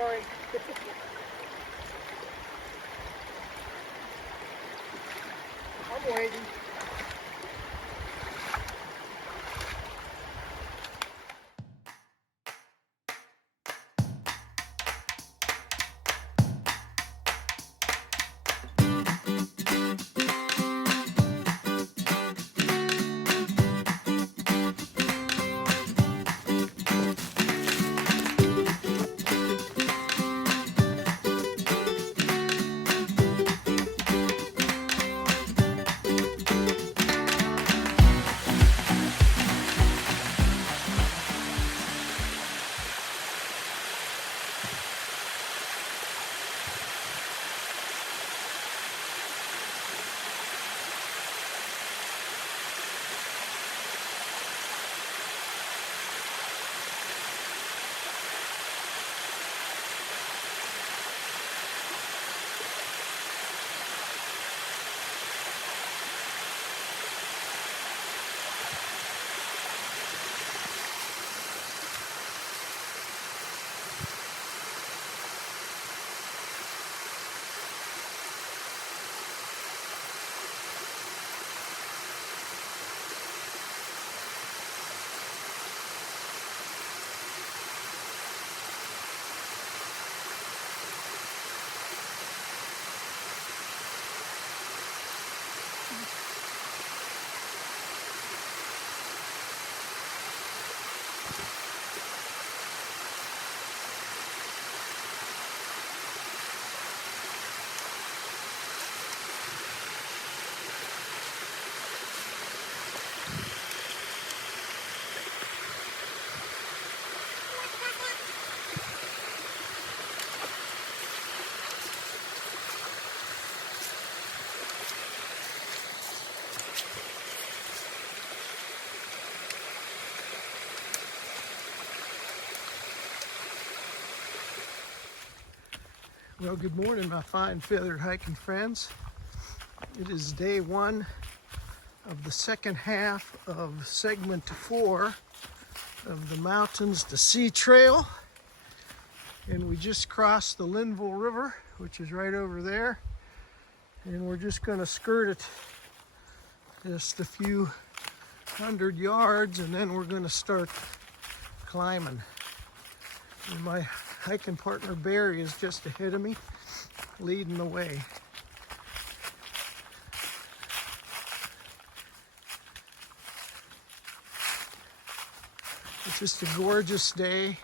Sorry. I'm waiting. Well, good morning, my fine feathered hiking friends. It is day one of the second half of segment 4 of the Mountains to Sea Trail. And we just crossed the Linville River, which is right over there. And we're just gonna skirt it just a few hundred yards, and then we're gonna start climbing. And my hiking partner Barry is just ahead of me, leading the way. It's just a gorgeous day,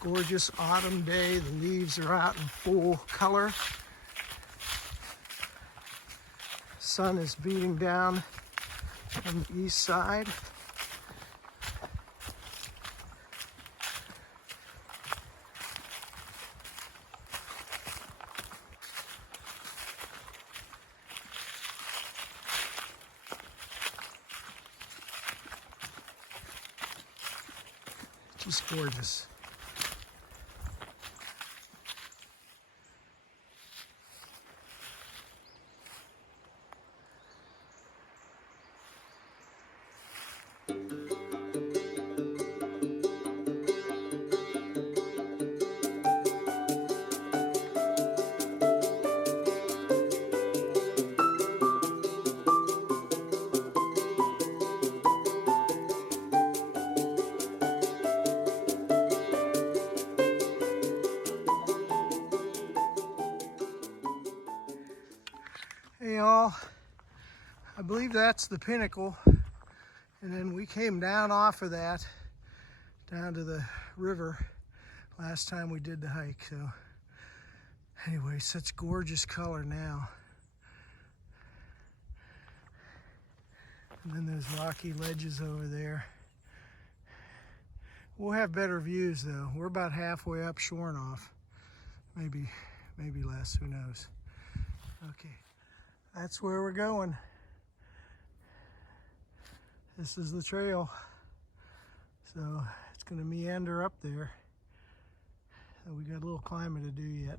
gorgeous autumn day. The leaves are out in full color. Sun is beating down from the east side. Just gorgeous. Hey y'all, I believe that's the pinnacle, and then we came down off of that down to the river last time we did the hike. So anyway, such gorgeous color now. And then there's rocky ledges over there. We'll have better views though. We're about halfway up Shornoff, maybe less, who knows. Okay. That's where we're going. This is the trail. So it's gonna meander up there. So we got a little climbing to do yet.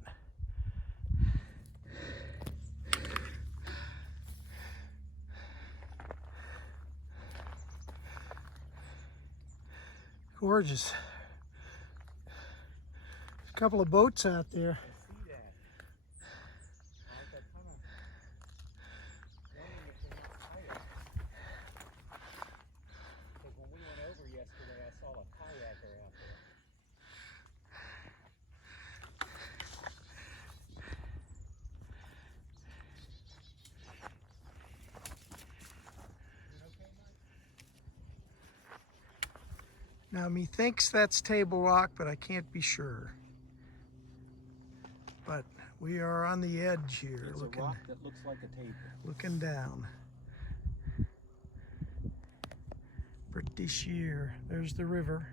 Gorgeous. couple of boats out there. I see that. I was kind of wondering if they're not kayaks. Because when we went over yesterday, I saw a kayaker out there. Now, methinks that's Table Rock, but I can't be sure. But we are on the edge here, It's looking, a rock that looks like a table. looking down. Pretty sheer. There's the river.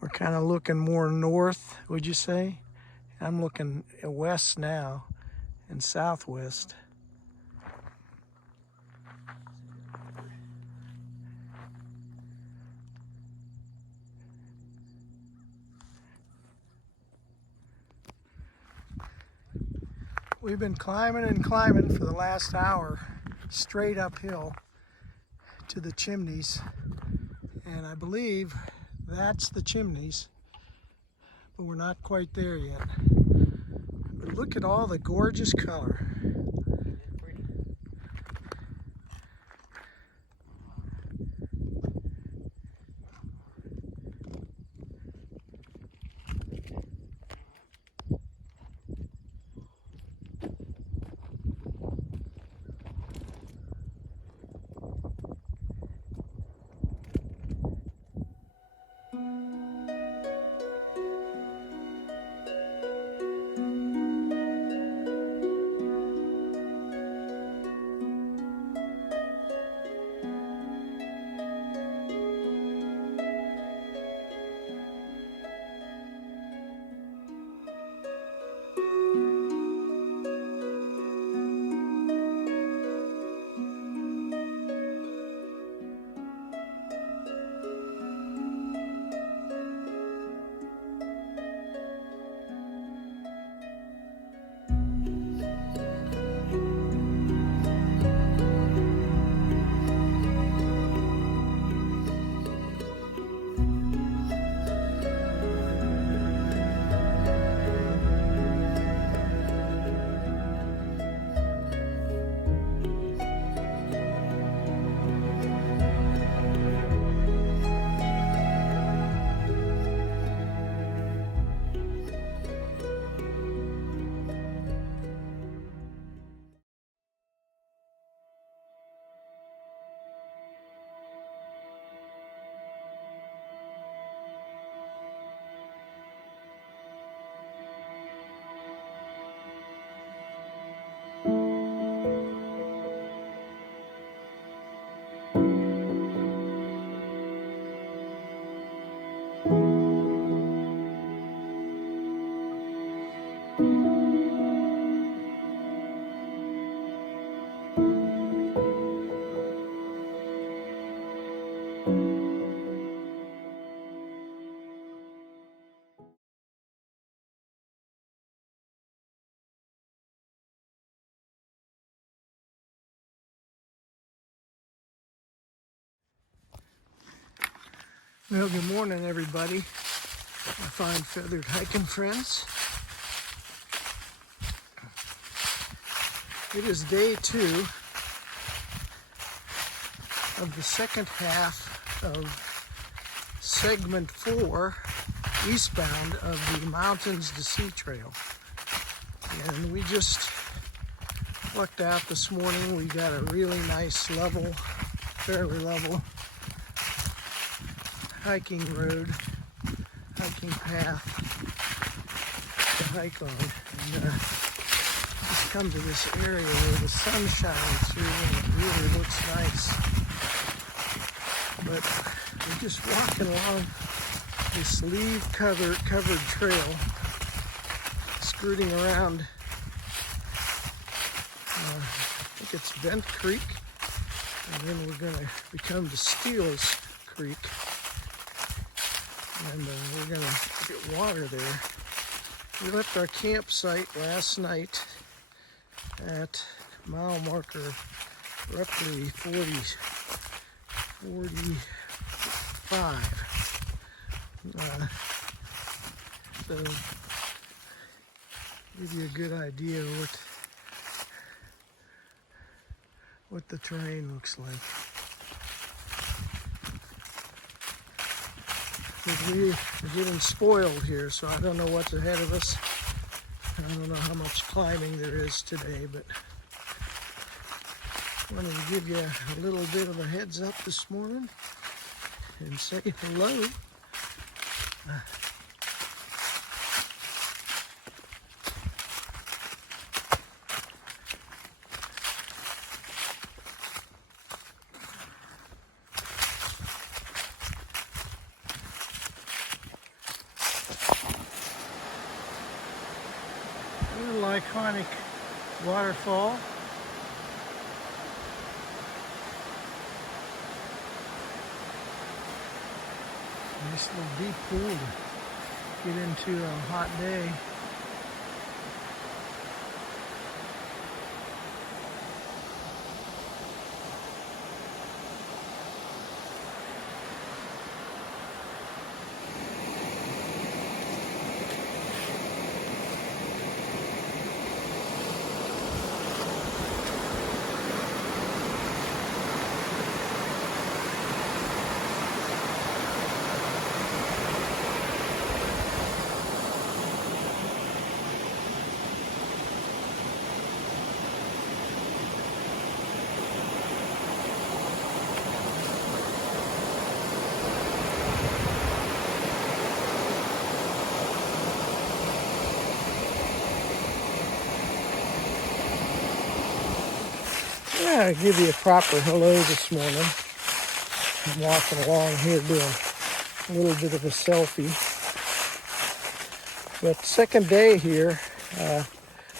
We're kind of looking more north, would you say? I'm looking west now and southwest. We've been climbing and climbing for the last hour, straight uphill to the chimneys. And I believe that's the chimneys, but we're not quite there yet. But look at all the gorgeous color. It's pretty. Well, good morning, everybody. My fine feathered hiking friends. It is day 2 of the second half of segment 4, eastbound of the Mountains to Sea Trail. And we just lucked out this morning. We got a really nice level, fairly level hiking road, hiking path to hike on. And just come to this area where the sun shines through and it really looks nice. But we're just walking along this leaf-covered trail, skirting around, I think it's Bent Creek, and then we're going to become to Steele's Creek. And we're going to get water there. We left our campsite last night at mile marker roughly 45. So give you a good idea of what the terrain looks like. But we're getting spoiled here, so I don't know what's ahead of us. I don't know how much climbing there is today, but I wanted to give you a little bit of a heads up this morning and say hello. A little iconic waterfall. Nice little deep pool to get into a hot day. Yeah, I'll give you a proper hello this morning. I'm walking along here doing a little bit of a selfie. But second day here,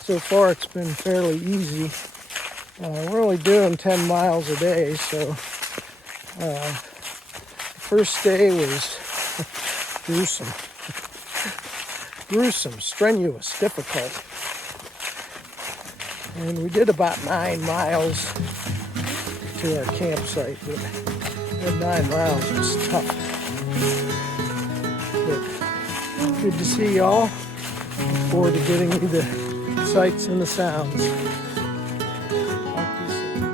so far it's been fairly easy. We're only doing 10 miles a day, so the first day was gruesome, strenuous, difficult. And we did about 9 miles to our campsite, but that 9 miles was tough. But good to see y'all. Look forward to getting you the sights and the sounds. Talk to you soon.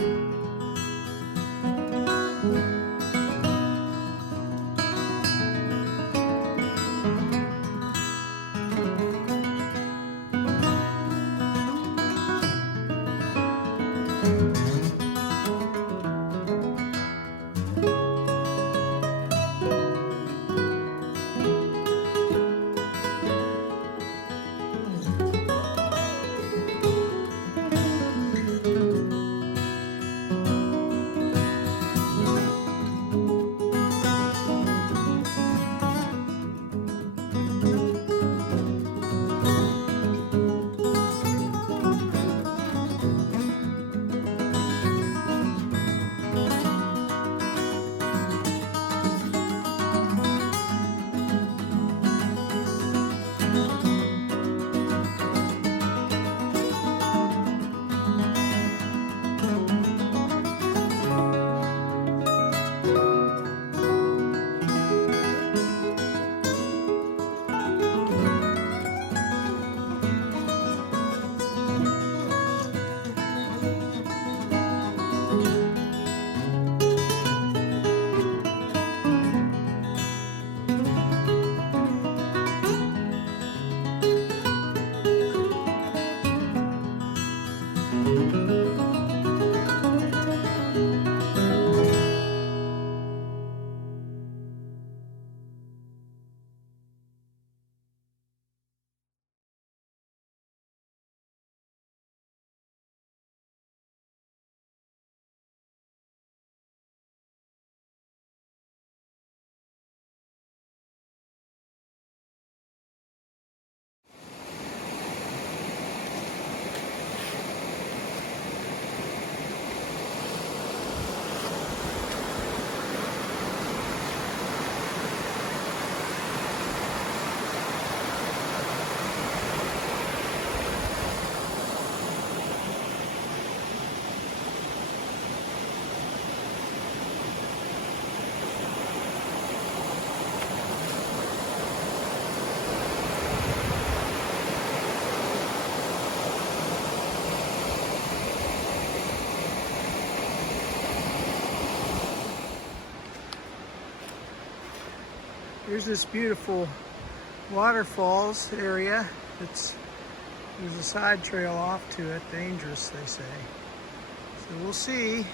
Here's this beautiful waterfalls area. There's a side trail off to it, dangerous they say. So we'll see.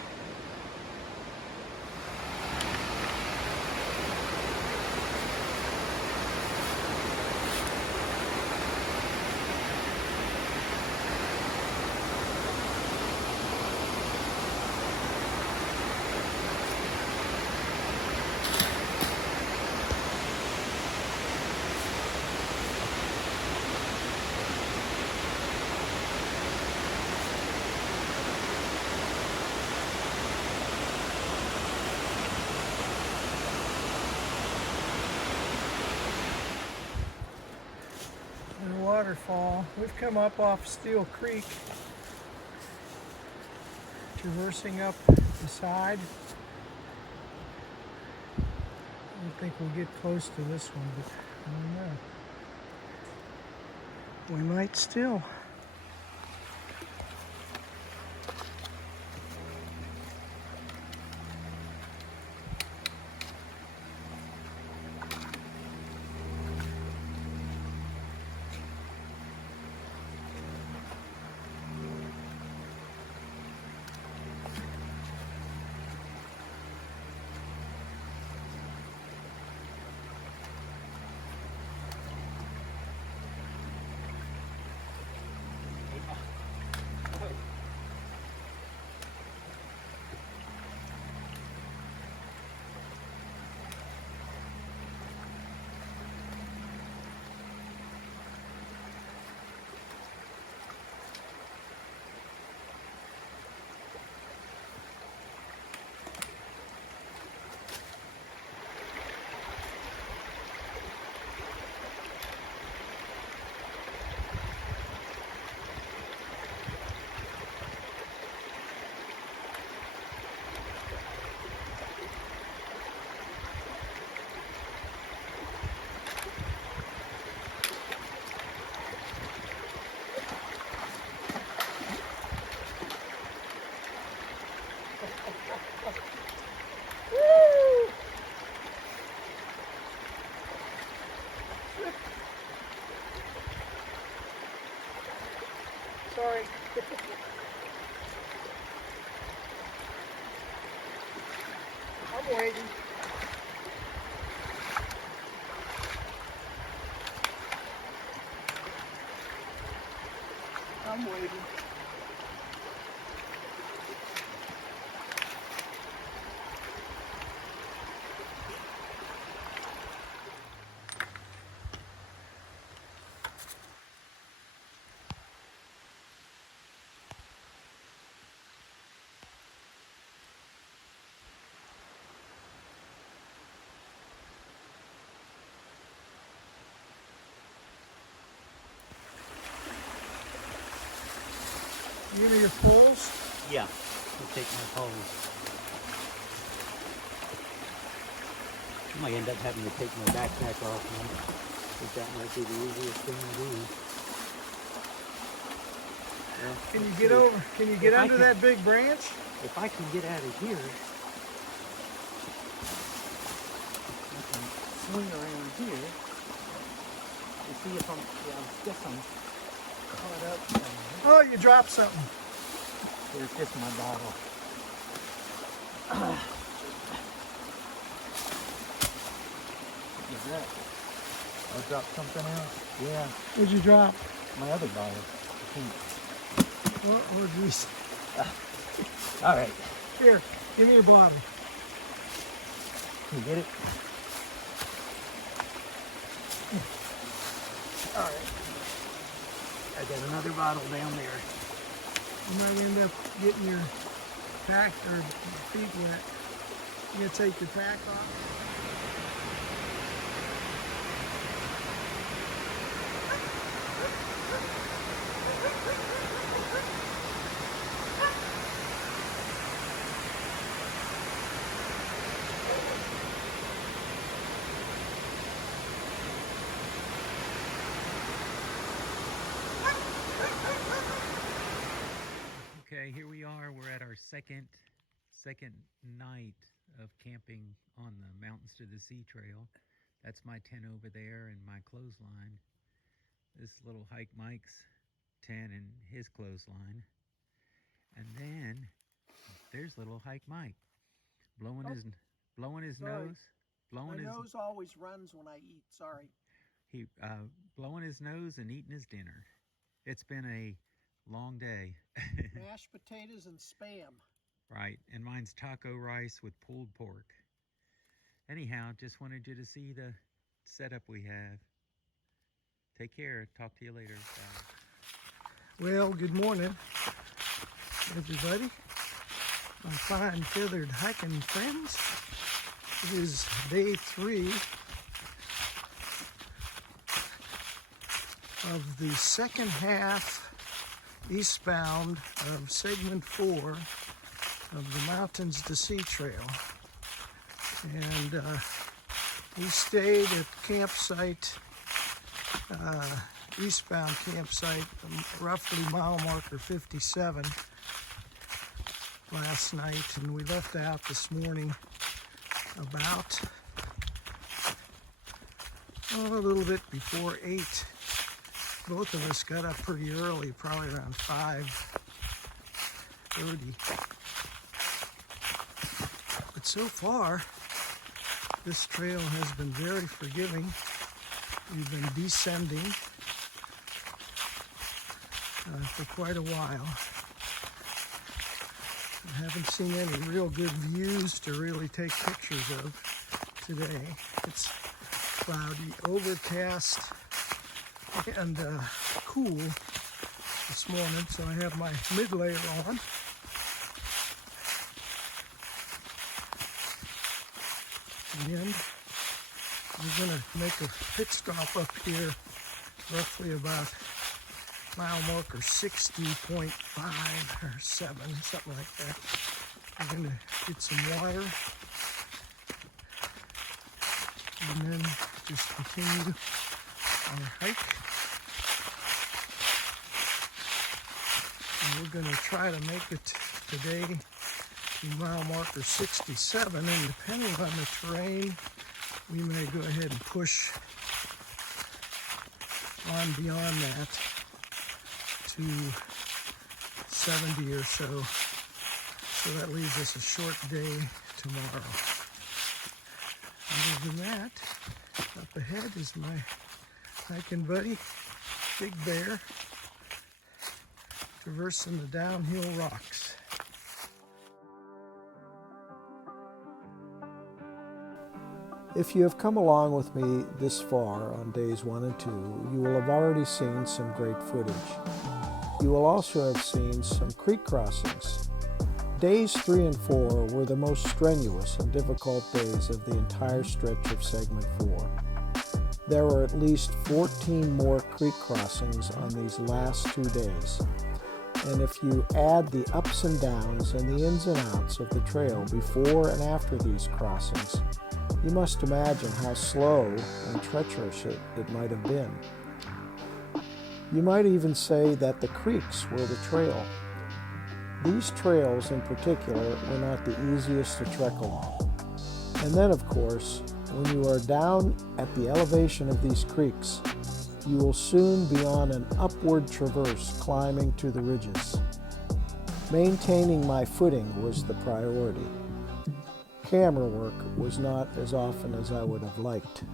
Waterfall. We've come up off Steel Creek, traversing up the side. I don't think we'll get close to this one, but I don't know. We might still. Sorry. I'm waiting. I'm waiting. Give me your poles. Yeah, I'll take my poles. I might end up having to take my backpack off now. I think that might be the easiest thing to do. Well, Can you get over? Can you get under that big branch? If I can get out of here, I can swing around here and see if I'm, yeah, I guess I'm caught up somewhere. Oh, you dropped something. There's just my bottle. What is that? I dropped something else. Yeah, What'd you drop? my other bottle. I think. Oh, geez. All right. Here, give me your bottle. Can you get it? All right. I got another bottle down there. You might end up getting your pack or feet wet. You gonna take your pack off? Okay, here we are. We're at our second night of camping on the Mountains to the Sea trail. That's my tent over there and my clothesline. This little hike Mike's tent and his clothesline. And then there's little hike Mike blowing his sorry. nose. My nose always runs when I eat, sorry. He blowing his nose and eating his dinner. It's been a long day. Mashed potatoes and Spam. Right, and mine's taco rice with pulled pork. Anyhow, just wanted you to see the setup we have. Take care. Talk to you later. Bye. Well, good morning, everybody. My fine feathered hiking friends. It is day 3 of the second half eastbound of segment 4 of the Mountains to Sea Trail. And we stayed at campsite, eastbound campsite, roughly mile marker 57 last night, and we left out this morning about a little bit before 8. Both of us got up pretty early, probably around 5:30. But so far, this trail has been very forgiving. We've been descending for quite a while. I haven't seen any real good views to really take pictures of today. It's cloudy, overcast, and cool this morning, so I have my mid-layer on. And we're going to make a pit stop up here, roughly about mile marker 60.5 or 7, something like that. We're going to get some water and then just continue our hike. And we're going to try to make it today to mile marker 67, and depending on the terrain, we may go ahead and push on beyond that to 70 or so. So that leaves us a short day tomorrow. Other than that, up ahead is my hiking buddy, Big Bear, traversing the downhill rocks. If you have come along with me this far on days 1 and 2, you will have already seen some great footage. You will also have seen some creek crossings. Days 3 and 4 were the most strenuous and difficult days of the entire stretch of segment 4. There were at least 14 more creek crossings on these last 2 days. And if you add the ups and downs and the ins and outs of the trail before and after these crossings, you must imagine how slow and treacherous it might have been. You might even say that the creeks were the trail. These trails in particular were not the easiest to trek along. And then, of course, when you are down at the elevation of these creeks, you will soon be on an upward traverse climbing to the ridges. Maintaining my footing was the priority. Camera work was not as often as I would have liked.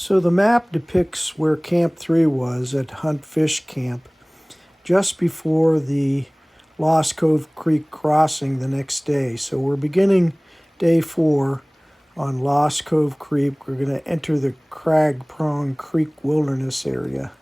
So the map depicts where Camp 3 was at Hunt Fish Camp just before the Lost Cove Creek crossing the next day. So we're beginning day 4 on Lost Cove Creek. We're going to enter the Gragg Prong Creek Wilderness area.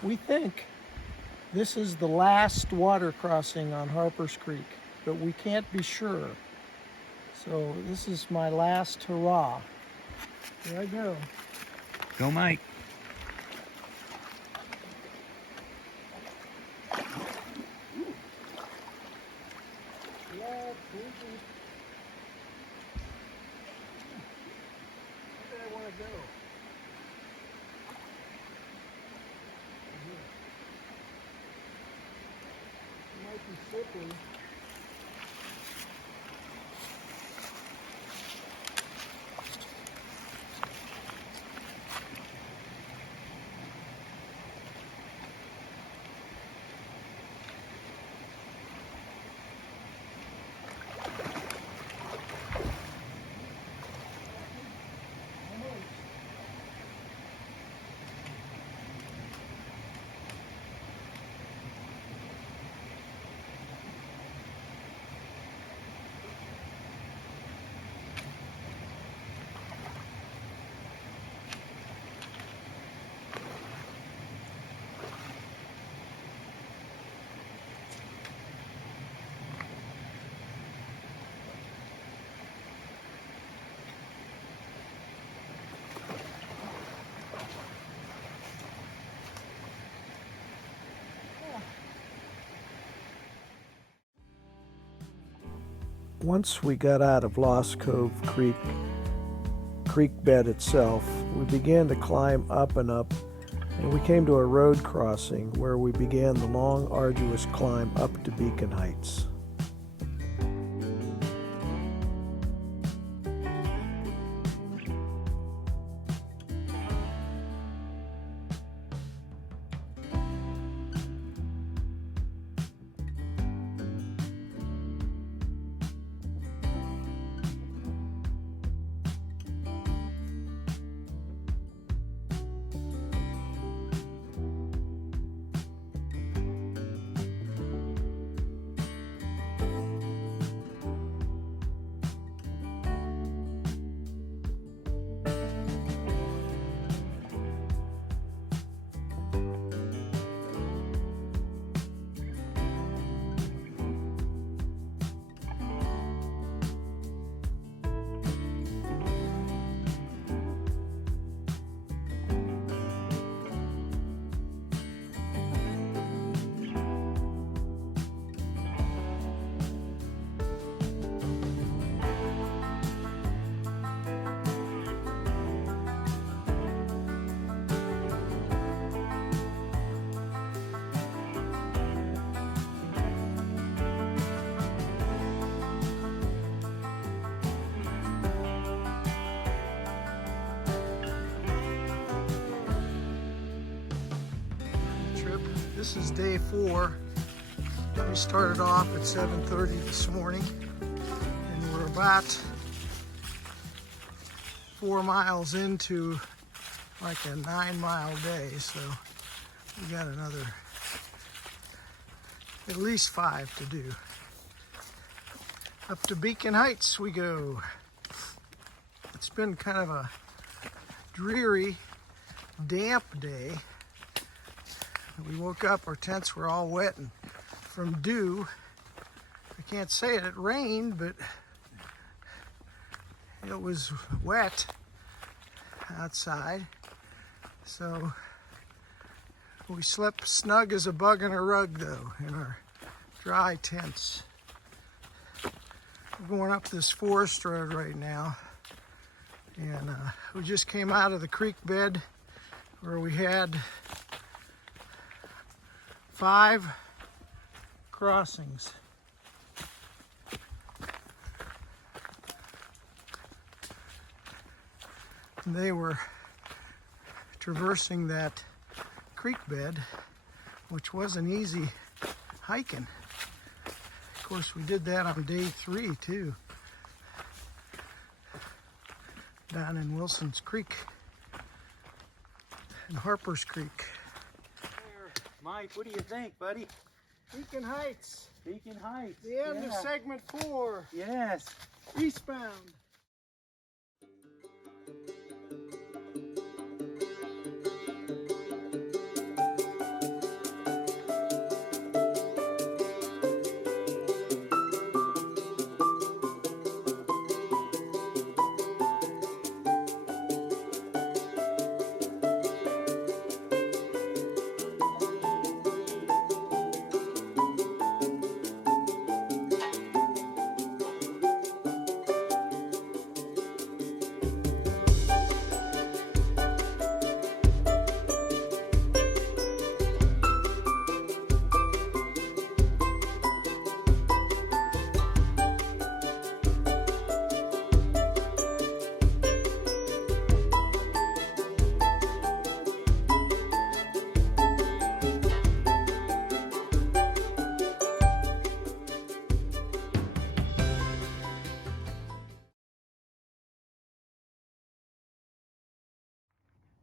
We think this is the last water crossing on Harpers Creek, but we can't be sure. So this is my last hurrah. Here I go. Go, Mike. Where do I want to go? It might be slippery. Once we got out of Lost Cove creek bed itself, we began to climb up and up, and we came to a road crossing where we began the long, arduous climb up to Beacon Heights. This is day 4. We started off at 7:30 this morning, and we're about 4 miles into like a 9-mile day, so we got another at least 5 to do. Up to Beacon Heights we go. It's been kind of a dreary, damp day. We woke up, our tents were all wet and from dew. I can't say it rained, but it was wet outside, so we slept snug as a bug in a rug though in our dry tents. We're going up this forest road right now, and we just came out of the creek bed where we had 5 crossings. And they were traversing that creek bed, which wasn't easy hiking. Of course, we did that on day 3 too, down in Wilson's Creek and Harpers Creek. Mike, what do you think, buddy? Beacon Heights. Beacon Heights. The end of segment 4. Yes. Eastbound.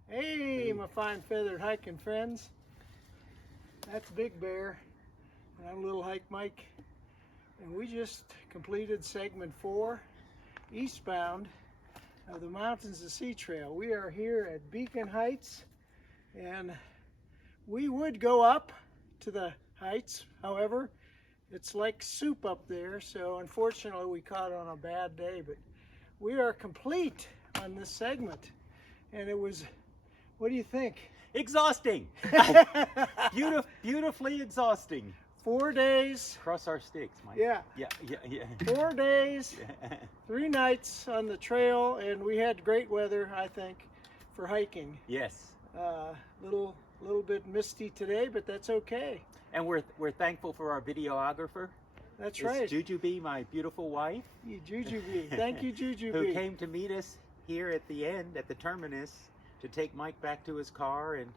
Hey, my fine feathered hiking friends. That's Big Bear, and I'm Little Hike Mike. And we just completed segment 4, eastbound of the Mountains to Sea Trail. We are here at Beacon Heights, and we would go up to the heights. However, it's like soup up there, so unfortunately we caught it on a bad day. But we are complete on this segment, and it was, what do you think? Exhausting. Beautifully exhausting. 4 days. Cross our sticks, Mike. Yeah. Yeah. 4 days, 3 nights on the trail, and we had great weather, I think, for hiking. Yes. Little bit misty today, but that's okay. And we're thankful for our videographer. That's right. Jujubee, my beautiful wife. Jujubee. Thank you, Jujubee. Who came to meet us here at the end, at the terminus, to take Mike back to his car and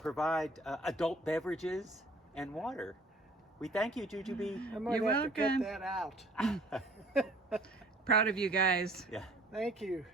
provide adult beverages and water. We thank you, Jujubee. I might You're have welcome. to cut that out. Proud of you guys. Yeah. Thank you.